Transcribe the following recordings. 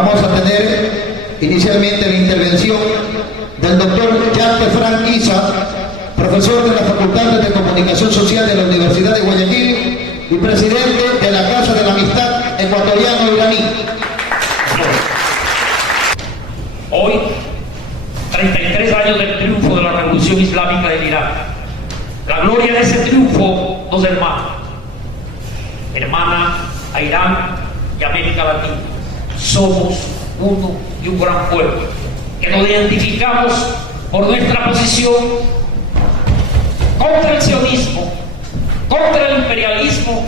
Vamos a tener inicialmente la intervención del doctor Jacques Frank Isa, profesor de la Facultad de Comunicación Social de la Universidad de Guayaquil y presidente de la Casa de la Amistad Ecuatoriano-Iraní. Hoy, 33 años del triunfo de la Revolución Islámica del Irak. La gloria de ese triunfo nos hermana a Irán y América Latina. Somos uno y un gran pueblo, que nos identificamos por nuestra posición contra el sionismo, contra el imperialismo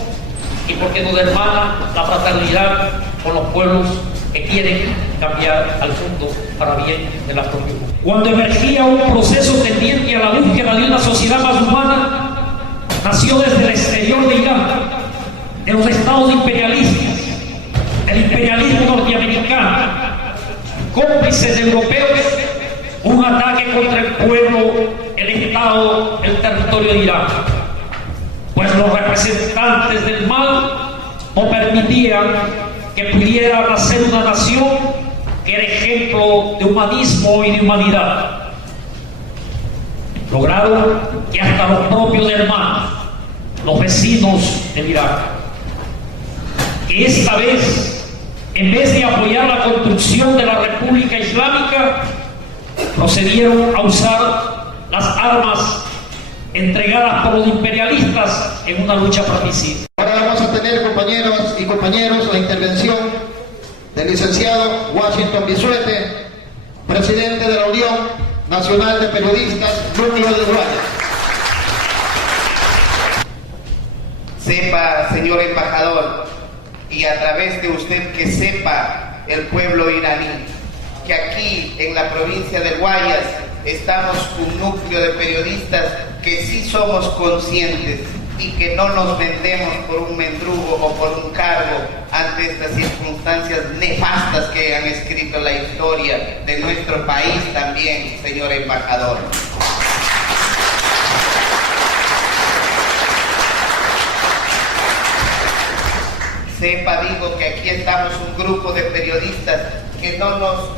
y porque nos hermana la fraternidad con los pueblos que quieren cambiar al mundo para bien de la propia humanidad. Cuando emergía un proceso tendiente a la búsqueda de una sociedad más humana, nació desde el exterior de Irán, de los estados imperialistas, el imperialismo norteamericano, cómplices europeos, un ataque contra el pueblo, el Estado, el territorio de Irán. Pues los representantes del mal no permitían que pudiera nacer una nación que era ejemplo de humanismo y de humanidad. Lograron que hasta los propios hermanos, los vecinos del Irak, que esta vez, en vez de apoyar la construcción de la República Islámica, procedieron a usar las armas entregadas por los imperialistas en una lucha fratricida. Ahora vamos a tener, compañeros y compañeros, la intervención del licenciado Washington Bisuete, presidente de la Unión Nacional de Periodistas, Núcleo de Guayas. Sepa, señor embajador, y a través de usted que sepa el pueblo iraní, que aquí en la provincia de Guayas estamos un núcleo de periodistas que sí somos conscientes y que no nos vendemos por un mendrugo o por un cargo ante estas circunstancias nefastas que han escrito la historia de nuestro país también, señor embajador. Sepa, digo, que aquí estamos un grupo de periodistas que no nos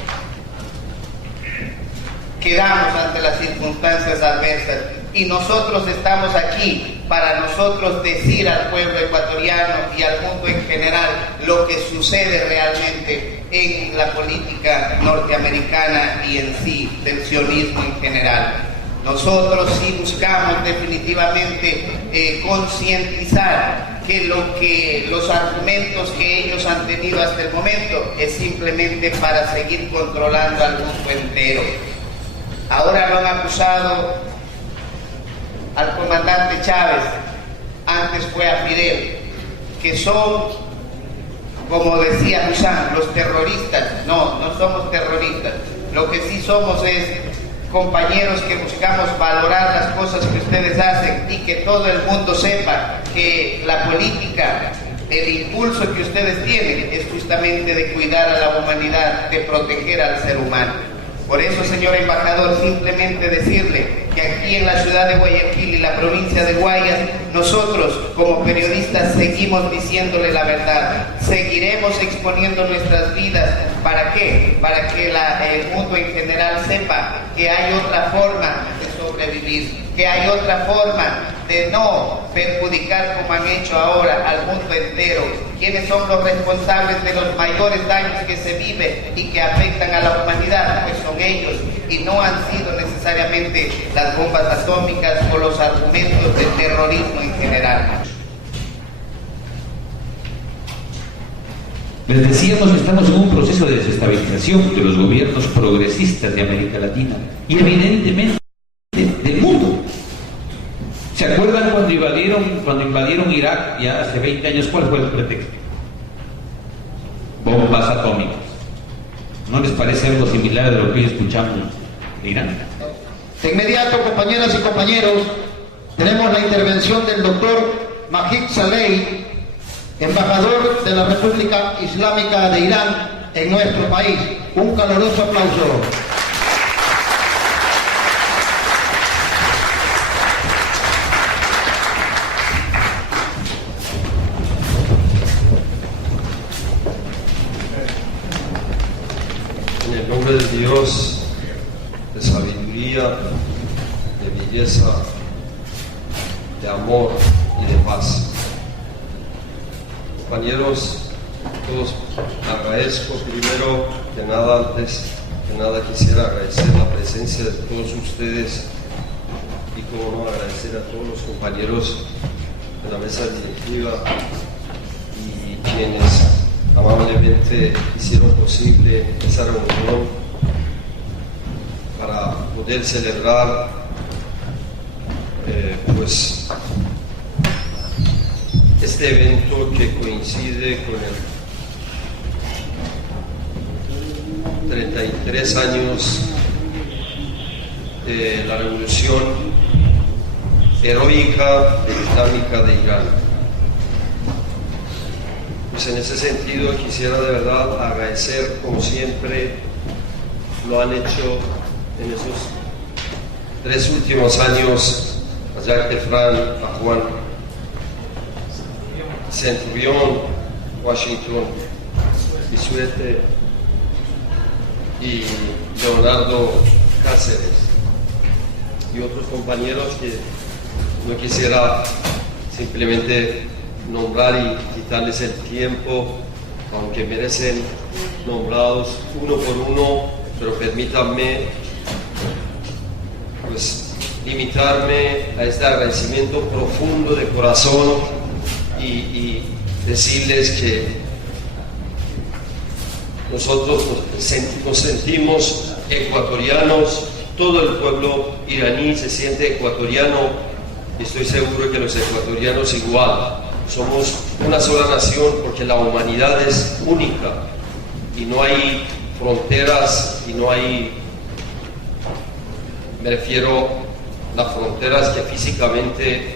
quedamos ante las circunstancias adversas y nosotros estamos aquí para nosotros decir al pueblo ecuatoriano y al mundo en general lo que sucede realmente en la política norteamericana y en sí del sionismo en general. Nosotros sí buscamos definitivamente concientizar que los argumentos que ellos han tenido hasta el momento es simplemente para seguir controlando al mundo entero. Ahora lo han acusado al comandante Chávez, antes fue a Fidel, que son, como decía Luzán, los terroristas. No, no somos terroristas. Lo que sí somos es compañeros que buscamos valorar las cosas que ustedes hacen y que todo el mundo sepa que la política, el impulso que ustedes tienen es justamente de cuidar a la humanidad, de proteger al ser humano. Por eso, señor embajador, simplemente decirle que aquí en la ciudad de Guayaquil y la provincia de Guayas, nosotros como periodistas seguimos diciéndole la verdad, seguiremos exponiendo nuestras vidas. ¿Para qué? Para que el mundo en general sepa que hay otra forma de sobrevivir, que hay otra forma de no perjudicar como han hecho ahora al mundo entero. ¿Quiénes son los responsables de los mayores daños que se viven y que afectan a la humanidad? Pues son ellos, y no han sido necesariamente las bombas atómicas o los argumentos del terrorismo en general. Les decíamos que estamos en un proceso de desestabilización de los gobiernos progresistas de América Latina y evidentemente del mundo. ¿Se acuerdan cuando invadieron Irak ya hace 20 años? ¿Cuál fue el pretexto? Bombas atómicas. ¿No les parece algo similar a lo que hoy escuchamos de Irán? De inmediato, compañeras y compañeros, tenemos la intervención del doctor Majid Saleh, embajador de la República Islámica de Irán en nuestro país. Un caluroso aplauso. de Dios, de sabiduría, de belleza, de amor y de paz. Compañeros, todos agradezco primero que nada, antes que nada quisiera agradecer la presencia de todos ustedes y cómo no agradecer a todos los compañeros de la mesa directiva y quienes amablemente hicieron posible esa reunión para poder celebrar pues este evento que coincide con el 33 años de la revolución heroica e islámica de Irán. Pues en ese sentido quisiera de verdad agradecer, como siempre lo han hecho en esos 3 últimos años, a Jacques Dufresne, a Juan Centurión, Washington, Bisuete y Leonardo Cáceres y otros compañeros que no quisiera simplemente nombrar y quitarles el tiempo, aunque merecen nombrados uno por uno, pero permítanme pues limitarme a este agradecimiento profundo de corazón y decirles que nosotros nos sentimos ecuatorianos, todo el pueblo iraní se siente ecuatoriano y estoy seguro que los ecuatorianos igual. Somos una sola nación porque la humanidad es única y no hay fronteras y no hay, me refiero a las fronteras que físicamente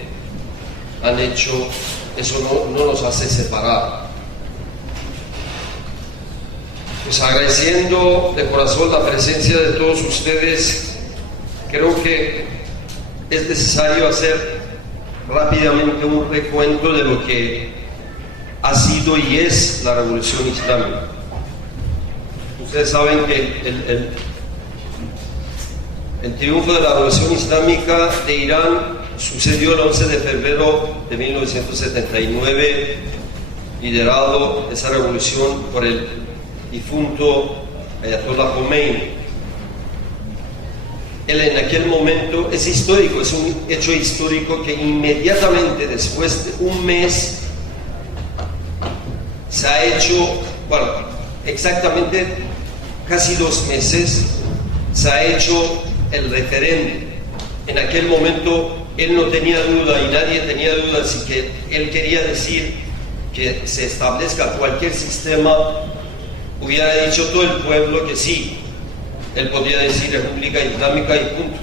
han hecho, eso no nos hace separar. Pues agradeciendo de corazón la presencia de todos ustedes, creo que es necesario hacer rápidamente un recuento de lo que ha sido y es la revolución islámica. Ustedes saben que el triunfo de la revolución islámica de Irán sucedió el 11 de febrero de 1979, liderado esa revolución por el difunto Ayatollah Khomeini. Él en aquel momento, es histórico, es un hecho histórico que inmediatamente después de un mes se ha hecho, bueno, exactamente casi 2 meses, se ha hecho el referéndum. En aquel momento él no tenía duda y nadie tenía duda, así que él quería decir que se establezca cualquier sistema, hubiera dicho todo el pueblo que sí. Él podía decir República Islámica y punto,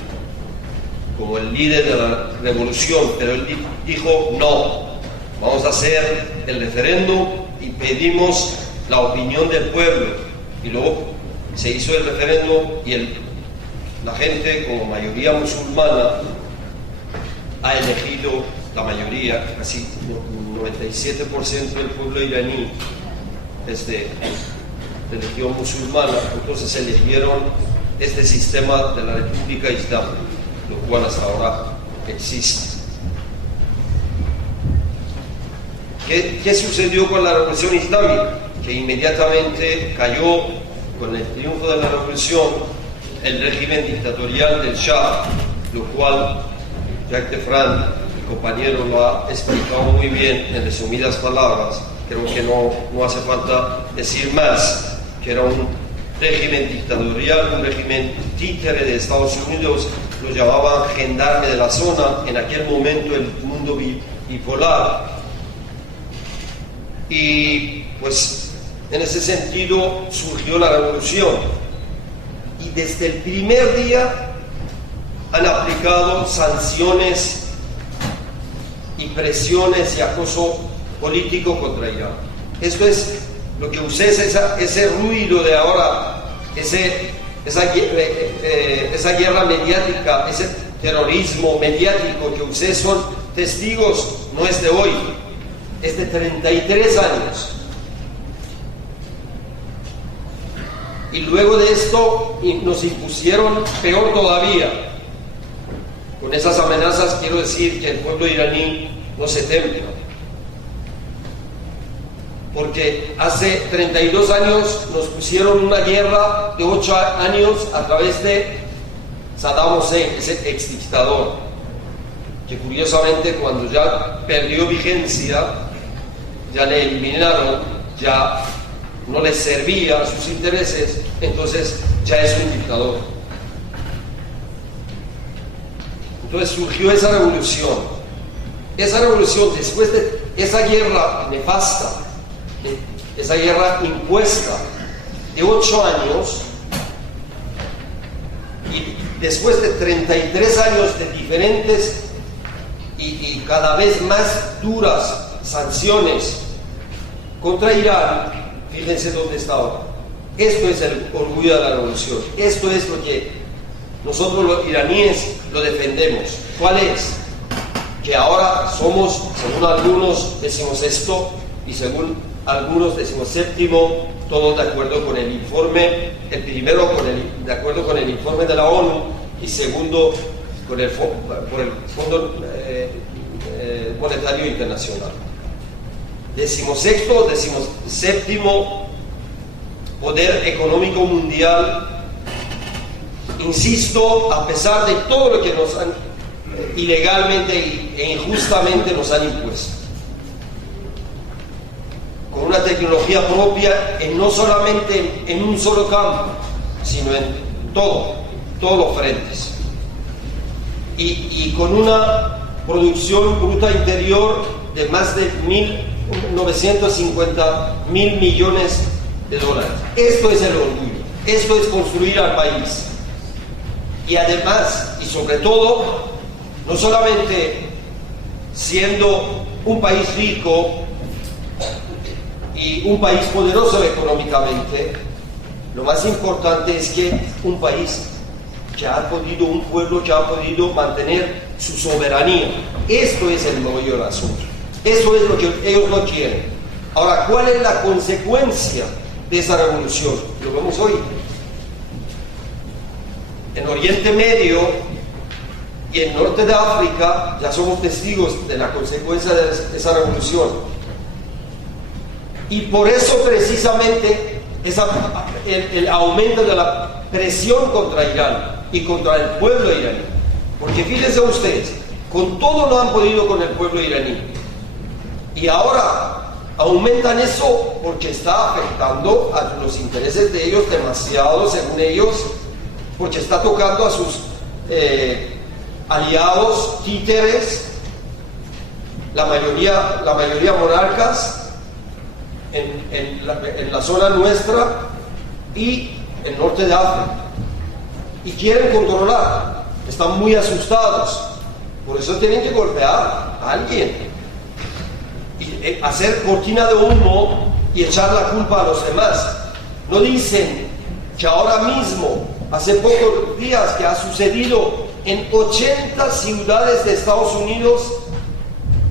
como el líder de la revolución, pero él dijo no, vamos a hacer el referéndum y pedimos la opinión del pueblo. Y luego se hizo el referéndum y la gente, como mayoría musulmana, ha elegido, la mayoría, casi 97% del pueblo iraní es de religión musulmana, entonces eligieron este sistema de la República Islámica, lo cual hasta ahora existe. ¿Qué sucedió con la revolución islámica? Que inmediatamente cayó con el triunfo de la revolución el régimen dictatorial del Shah, lo cual Jacques Dufresne, el compañero, lo ha explicado muy bien en resumidas palabras. Creo que no hace falta decir más, que era un régimen dictatorial, un régimen títere de Estados Unidos, lo llamaban gendarme de la zona, en aquel momento el mundo bipolar. Y pues en ese sentido surgió la revolución. Y desde el primer día han aplicado sanciones y presiones y acoso político contra Irán. Esto es lo que ustedes, ese ruido de ahora, esa guerra mediática, ese terrorismo mediático que ustedes son testigos, no es de hoy, es de 33 años. Y luego de esto nos impusieron peor todavía. Con esas amenazas quiero decir que el pueblo iraní no se templa. Porque hace 32 años nos pusieron una guerra de 8 años a través de Saddam Hussein, ese ex dictador, que curiosamente cuando ya perdió vigencia, ya le eliminaron, ya no les servía a sus intereses, entonces ya es un dictador. Entonces surgió esa revolución. Esa revolución, después de esa guerra nefasta, esa guerra impuesta de 8 años, y después de 33 años de diferentes y cada vez más duras sanciones contra Irán, fíjense dónde está ahora. Esto es el orgullo de la revolución. Esto es lo que nosotros los iraníes lo defendemos. ¿Cuál es? Que ahora somos, según algunos, 16º y según algunos 17º, todos de acuerdo con el informe, el primero de acuerdo con el informe de la ONU y segundo por el Fondo Monetario Internacional. 16º, 17º poder económico mundial. Insisto, a pesar de todo lo que nos han ilegalmente e injustamente nos han impuesto, con una tecnología propia, no solamente en un solo campo, sino en todos los frentes, y con una producción bruta interior de más de 1.950.000 millones de dólares. Esto es el orgullo, esto es construir al país. Y además, y sobre todo, no solamente siendo un país rico y un país poderoso económicamente, lo más importante es que un país que ha podido, un pueblo que ha podido mantener su soberanía. Esto es el meollo del asunto. Eso es lo que ellos no quieren. Ahora, ¿cuál es la consecuencia de esa revolución? Lo vemos hoy. En Oriente Medio y en Norte de África ya somos testigos de la consecuencia de esa revolución. Y por eso precisamente el aumento de la presión contra Irán y contra el pueblo iraní. Porque fíjense ustedes, con todo no han podido con el pueblo iraní. Y ahora aumentan eso porque está afectando a los intereses de ellos demasiado, según ellos, porque está tocando a sus aliados títeres, la mayoría monarcas en la zona nuestra y el norte de África, y quieren controlar, están muy asustados, por eso tienen que golpear a alguien y hacer cortina de humo y echar la culpa a los demás. No dicen que ahora mismo, hace pocos días, que ha sucedido en 80 ciudades de Estados Unidos,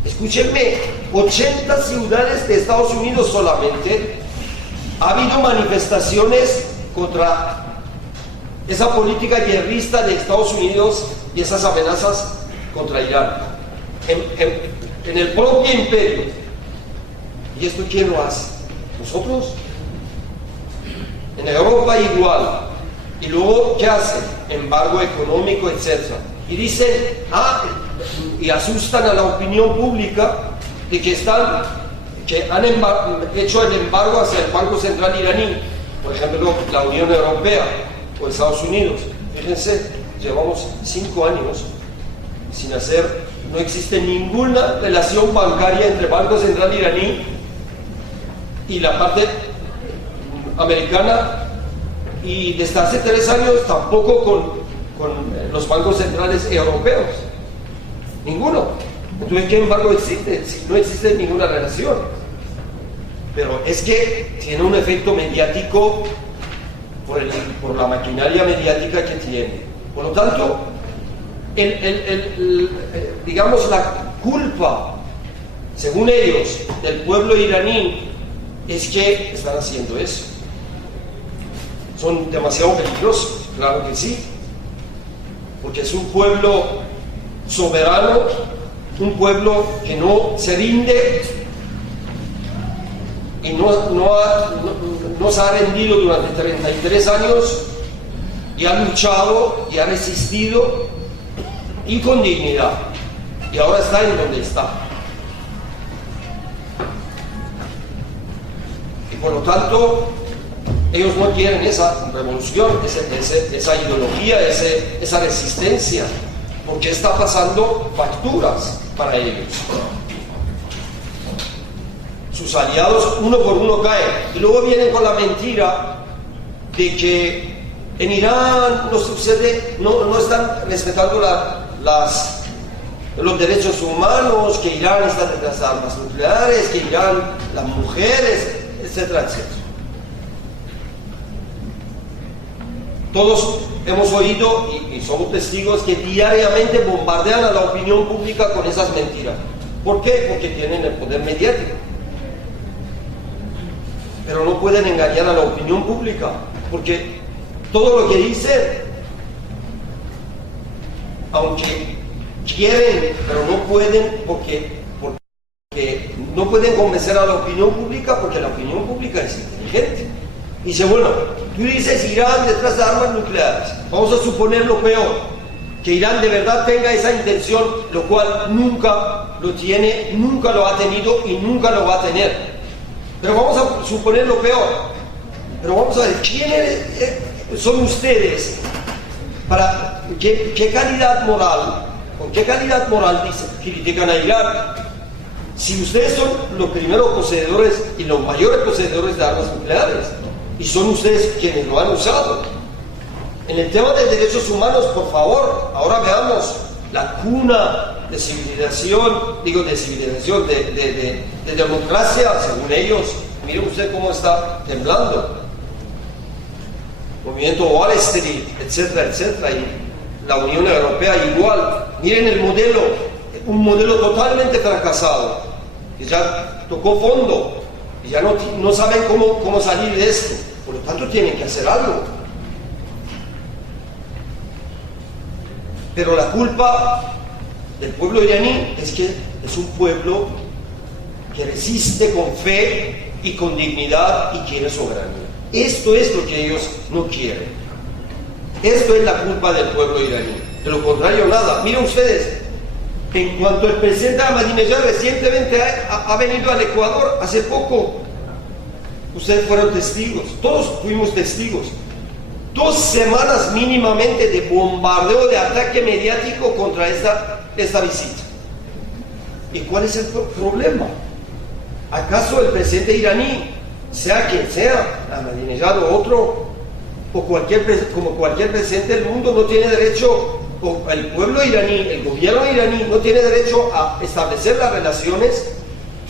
escúchenme, 80 ciudades de Estados Unidos solamente, ha habido manifestaciones contra esa política guerrista de Estados Unidos y esas amenazas contra Irán. En el propio imperio. ¿Y esto quién lo hace? ¿Nosotros? En Europa igual. Y luego, ¿qué hacen? Embargo económico, etc. Y dicen, y asustan a la opinión pública de que han hecho el embargo hacia el Banco Central iraní, por ejemplo, la Unión Europea o Estados Unidos. Fíjense, llevamos 5 años sin no existe ninguna relación bancaria entre el Banco Central iraní y la parte americana, y desde hace 3 años tampoco con los bancos centrales europeos. Ninguno. Entonces, ¿qué embargo existe? Si no existe ninguna relación. Pero es que tiene un efecto mediático por la maquinaria mediática que tiene. Por lo tanto, digamos, la culpa, según ellos, del pueblo iraní es que están haciendo eso. son demasiado peligrosos, claro que sí, porque es un pueblo soberano, un pueblo que no se rinde y no se ha rendido durante 33 años y ha luchado y ha resistido y con dignidad, y ahora está en donde está. Y por lo tanto, ellos no quieren esa revolución, esa ideología, esa resistencia, porque está pasando facturas para ellos. Sus aliados uno por uno caen, y luego vienen con la mentira de que en Irán no sucede, no están respetando los derechos humanos, que Irán está detrás de armas nucleares, que Irán, las mujeres, etcétera, etcétera. Todos hemos oído y somos testigos que diariamente bombardean a la opinión pública con esas mentiras. ¿Por qué? Porque tienen el poder mediático. Pero no pueden engañar a la opinión pública, porque todo lo que dicen, aunque quieren, pero no pueden, porque no pueden convencer a la opinión pública, porque la opinión pública es inteligente. Dice, bueno, tú dices Irán detrás de armas nucleares, vamos a suponer lo peor, que Irán de verdad tenga esa intención, lo cual nunca lo tiene, nunca lo ha tenido y nunca lo va a tener. Pero vamos a suponer lo peor. Pero vamos a ver, ¿quiénes son ustedes? ¿Qué calidad moral, con qué calidad moral dicen, critican a Irán? Si ustedes son los primeros poseedores y los mayores poseedores de armas nucleares, y son ustedes quienes lo han usado. En el tema de derechos humanos, por favor, ahora veamos la cuna de civilización, de democracia, según ellos. Miren usted cómo está temblando. Movimiento Wall Street, etcétera, etcétera, y la Unión Europea igual. Miren el modelo, un modelo totalmente fracasado, que ya tocó fondo, y ya no saben cómo salir de esto. Por lo tanto, tienen que hacer algo. Pero la culpa del pueblo iraní es que es un pueblo que resiste con fe y con dignidad y quiere soberanía. Esto es lo que ellos no quieren. Esto es la culpa del pueblo iraní. De lo contrario, nada. Miren ustedes, en cuanto el presidente Ahmadinejad recientemente ha venido al Ecuador, hace poco, ustedes fueron testigos, todos fuimos testigos. 2 semanas mínimamente de bombardeo, de ataque mediático contra esta visita. ¿Y cuál es el problema? ¿Acaso el presidente iraní, sea quien sea, Ahmadinejad o otro, o como cualquier presidente del mundo, no tiene derecho, o el pueblo iraní, el gobierno iraní, no tiene derecho a establecer las relaciones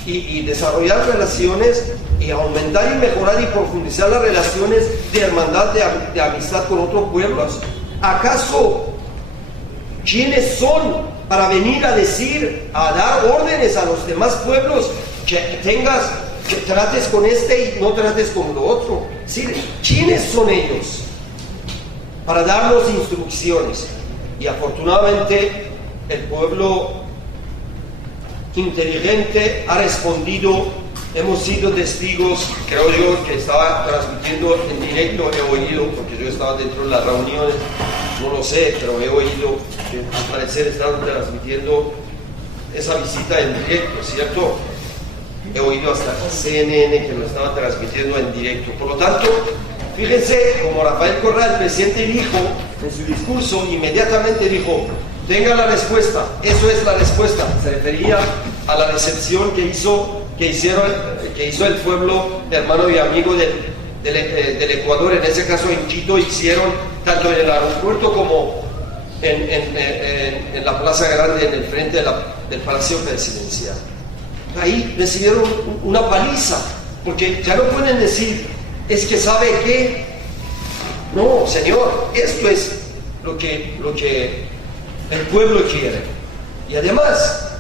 y desarrollar relaciones y aumentar y mejorar y profundizar las relaciones de hermandad, de amistad con otros pueblos? ¿Acaso quiénes son para venir a decir, a dar órdenes a los demás pueblos que trates con este y no trates con lo otro? ¿Sí? ¿Quiénes son ellos para darnos instrucciones? Y afortunadamente el pueblo inteligente ha respondido. Hemos sido testigos, creo yo, que estaba transmitiendo en directo, he oído, porque yo estaba dentro de las reuniones, no lo sé, pero he oído que al parecer estaban transmitiendo esa visita en directo, ¿cierto? He oído hasta CNN que lo estaba transmitiendo en directo. Por lo tanto, fíjense, como Rafael Correa, el presidente, dijo en su discurso, inmediatamente dijo, tenga la respuesta, eso es la respuesta. Se refería a la recepción que hizo el pueblo hermano y amigo del Ecuador, en ese caso en Quito, hicieron tanto en el aeropuerto como en la Plaza Grande, en el frente del Palacio Presidencial. Ahí recibieron una paliza, porque ya no pueden decir, es que ¿sabe qué? No, señor, esto es lo que el pueblo quiere. Y además,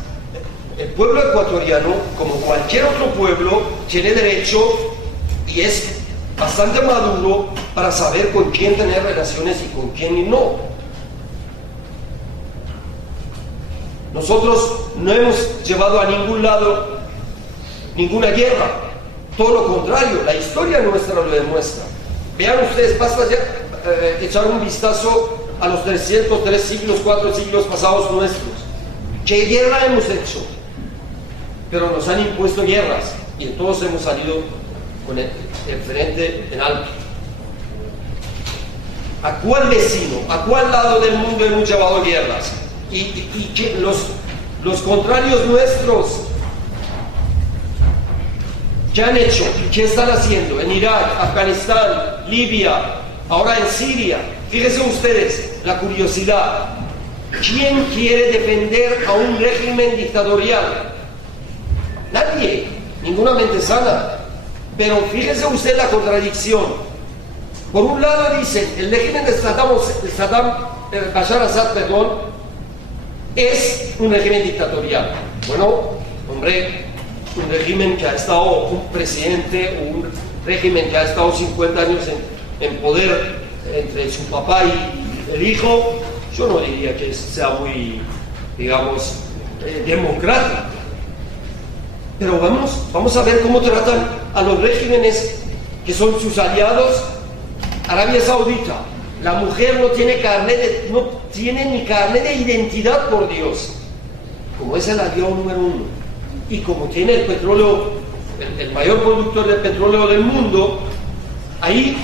el pueblo ecuatoriano, como cualquier otro pueblo, tiene derecho y es bastante maduro para saber con quién tener relaciones y con quién no. Nosotros no hemos llevado a ningún lado ninguna guerra, todo lo contrario, la historia nuestra lo demuestra. Vean ustedes, basta echar un vistazo a los 303 siglos, 4 siglos pasados nuestros. ¿Qué guerra hemos hecho? Pero nos han impuesto guerras y todos hemos salido con el frente en alto. ¿A cuál vecino, a cuál lado del mundo hemos llevado guerras? Y los contrarios nuestros, ¿qué han hecho? ¿Qué están haciendo? En Irak, Afganistán, Libia, ahora en Siria. Fíjense ustedes la curiosidad. ¿Quién quiere defender a un régimen dictatorial? Nadie, ninguna mente sana. Pero fíjense usted la contradicción. Por un lado dicen, el régimen de Bashar Assad, es un régimen dictatorial. Bueno, hombre, un régimen que ha estado, un presidente, un régimen que ha estado 50 años en poder entre su papá y el hijo, yo no diría que sea muy, digamos, democrático. Pero vamos a ver cómo tratan a los regímenes que son sus aliados. Arabia Saudita, la mujer no tiene ni carnet de identidad, por Dios, como es el aliado número 1, y como tiene el petróleo, el mayor productor de petróleo del mundo, ahí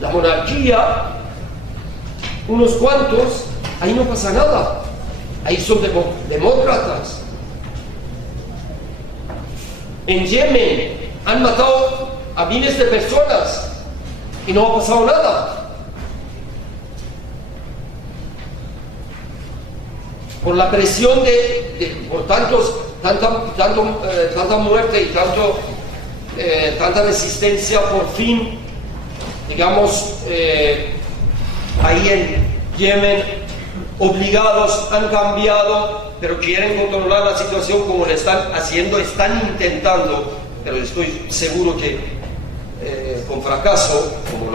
la monarquía, unos cuantos, ahí no pasa nada, ahí son demócratas. En Yemen han matado a miles de personas y no ha pasado nada. Por la presión por tanta muerte y tanta resistencia, por fin, digamos, ahí en Yemen, obligados, han cambiado, pero quieren controlar la situación como lo están haciendo, están intentando, pero estoy seguro que con fracaso, como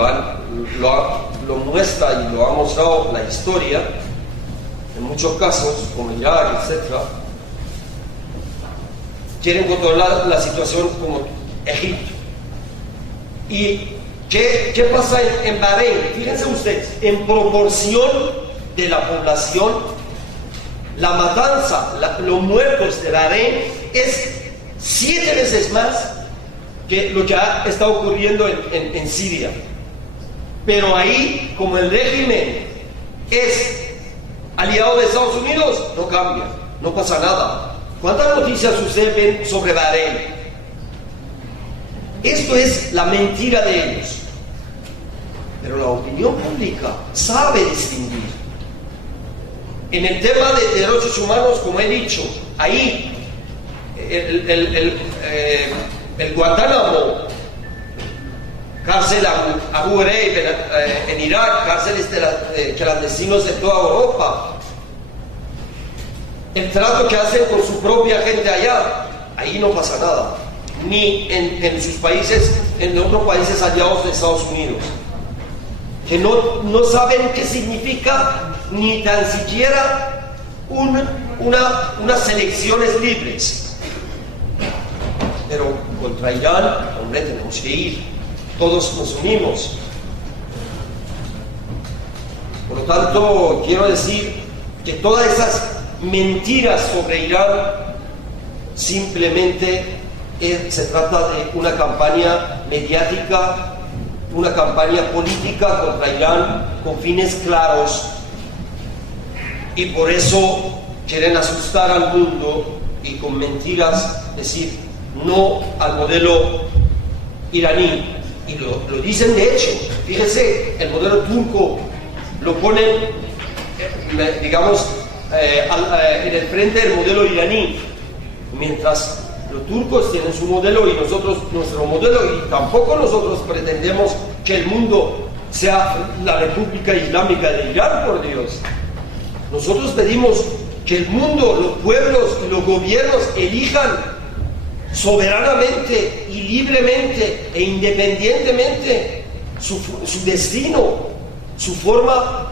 lo muestra y lo ha mostrado la historia, en muchos casos, como Irak, etc., quieren controlar la situación como Egipto. ¿Y qué pasa en Bahrein? Fíjense ustedes, en proporción de la población, la matanza, los muertos de Bahrein es 7 veces más que lo que está ocurriendo en Siria. Pero ahí, como el régimen es aliado de Estados Unidos, no cambia, no pasa nada. ¿Cuántas noticias ustedes ven sobre Bahrein? Esto es la mentira de ellos. Pero la opinión pública sabe distinguir. En el tema de derechos humanos, como he dicho, ahí el Guantánamo, cárcel Abu Ghraib en Irak, cárceles de clandestinos de toda Europa, el trato que hacen con su propia gente allá, ahí no pasa nada, ni en sus países, en otros países aliados de Estados Unidos, que no saben qué significa ni tan siquiera unas elecciones libres. Pero contra Irán, hombre, tenemos que ir, todos nos unimos. Por lo tanto, quiero decir que todas esas mentiras sobre Irán simplemente se trata de una campaña mediática, una campaña política contra Irán con fines claros, y por eso quieren asustar al mundo y con mentiras decir no al modelo iraní. Y lo dicen de hecho. Fíjense, el modelo turco lo ponen, digamos, en el frente del modelo iraní, mientras los turcos tienen su modelo y nosotros nuestro modelo, y tampoco nosotros pretendemos que el mundo sea la República Islámica de Irán, por Dios. Nosotros pedimos que el mundo, los pueblos y los gobiernos elijan soberanamente y libremente e independientemente su destino, su forma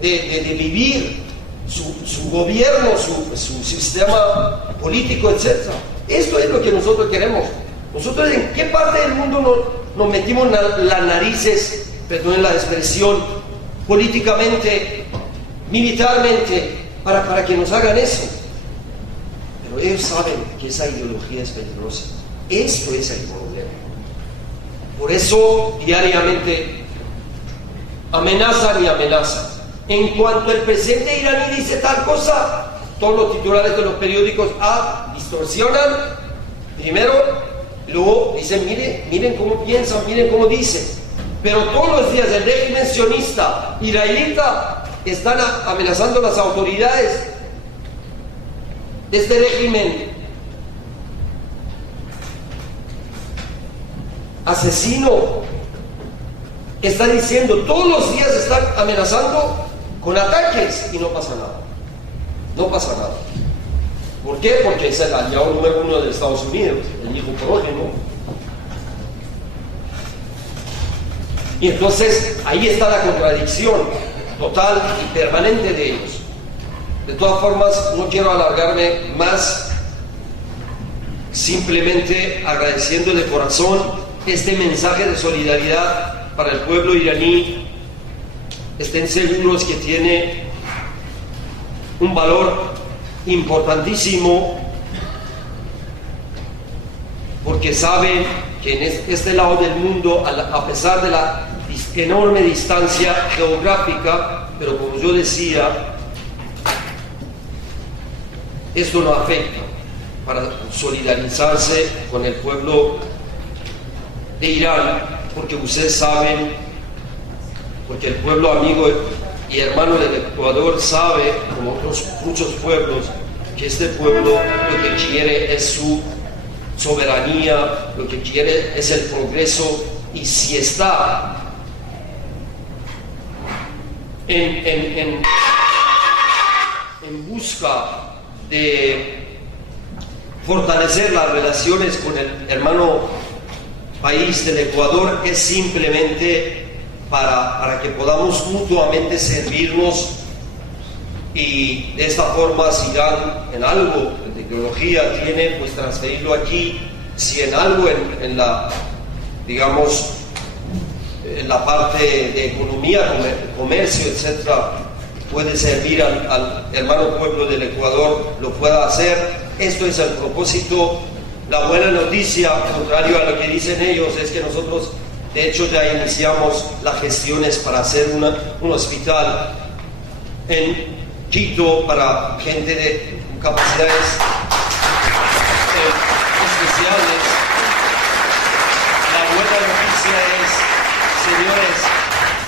de vivir, su gobierno, su sistema político, etc. Esto es lo que nosotros queremos. Nosotros, ¿en qué parte del mundo nos metimos las narices, perdón la expresión, políticamente, militarmente, para que nos hagan eso? Pero ellos saben que esa ideología es peligrosa. Esto es el problema. Por eso diariamente amenazan y amenazan. En cuanto el presidente iraní dice tal cosa, todos los titulares de los periódicos distorsionan primero, luego dicen miren cómo piensan, miren cómo dicen. Pero todos los días el régimen sionista israelita están amenazando a las autoridades de este régimen asesino. Está diciendo, todos los días están amenazando con ataques y no pasa nada. No pasa nada. ¿Por qué? Porque es el aliado número 1 de Estados Unidos, el hijo prójimo. Y entonces ahí está la contradicción total y permanente de ellos. De todas formas, no quiero alargarme más, simplemente agradeciendo de corazón este mensaje de solidaridad para el pueblo iraní. Estén seguros que tiene un valor importantísimo, porque saben que en este lado del mundo, a pesar de la enorme distancia geográfica, pero como yo decía, esto no afecta para solidarizarse con el pueblo de Irán, porque ustedes saben, porque el pueblo amigo y hermano del Ecuador sabe, como otros muchos pueblos, que este pueblo lo que quiere es su soberanía, lo que quiere es el progreso, y si está en busca de fortalecer las relaciones con el hermano país del Ecuador, es simplemente para que podamos mutuamente servirnos, y de esta forma, si dan en algo de tecnología tiene, pues transferirlo aquí. Si en algo en la, digamos, en la parte de economía, comercio, etcétera, puede servir al hermano pueblo del Ecuador, lo pueda hacer. Esto es el propósito. La buena noticia, contrario a lo que dicen ellos, es que nosotros de hecho ya iniciamos las gestiones para hacer un hospital en Quito para gente de capacidades especiales. La buena noticia es, señores,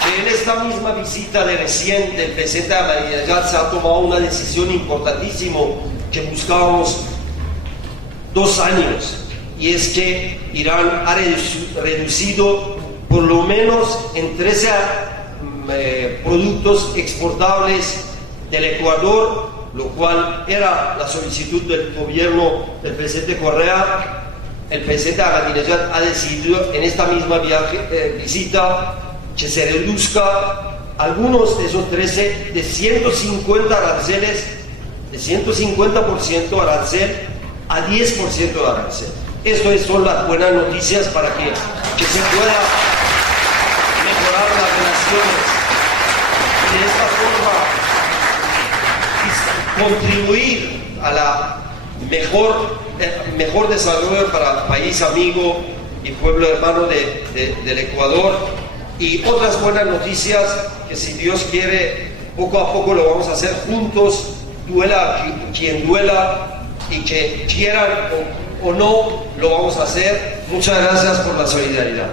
que en esta misma visita de recién del presidente Ahmadinejad se ha tomado una decisión importantísima que buscábamos 2 años, y es que Irán ha reducido por lo menos en 13 productos exportables del Ecuador, lo cual era la solicitud del gobierno del presidente Correa. El presidente Ahmadinejad ha decidido en esta misma visita que se reduzca algunos de esos 13 de 150 aranceles, de 150% arancel a 10% de arancel. Estas son las buenas noticias para que se pueda mejorar las relaciones y de esta forma contribuir a la mejor desarrollo para el país amigo y pueblo hermano del Ecuador. Y otras buenas noticias que, si Dios quiere, poco a poco lo vamos a hacer juntos, duela quien duela, y que quieran o no, lo vamos a hacer. Muchas gracias por la solidaridad.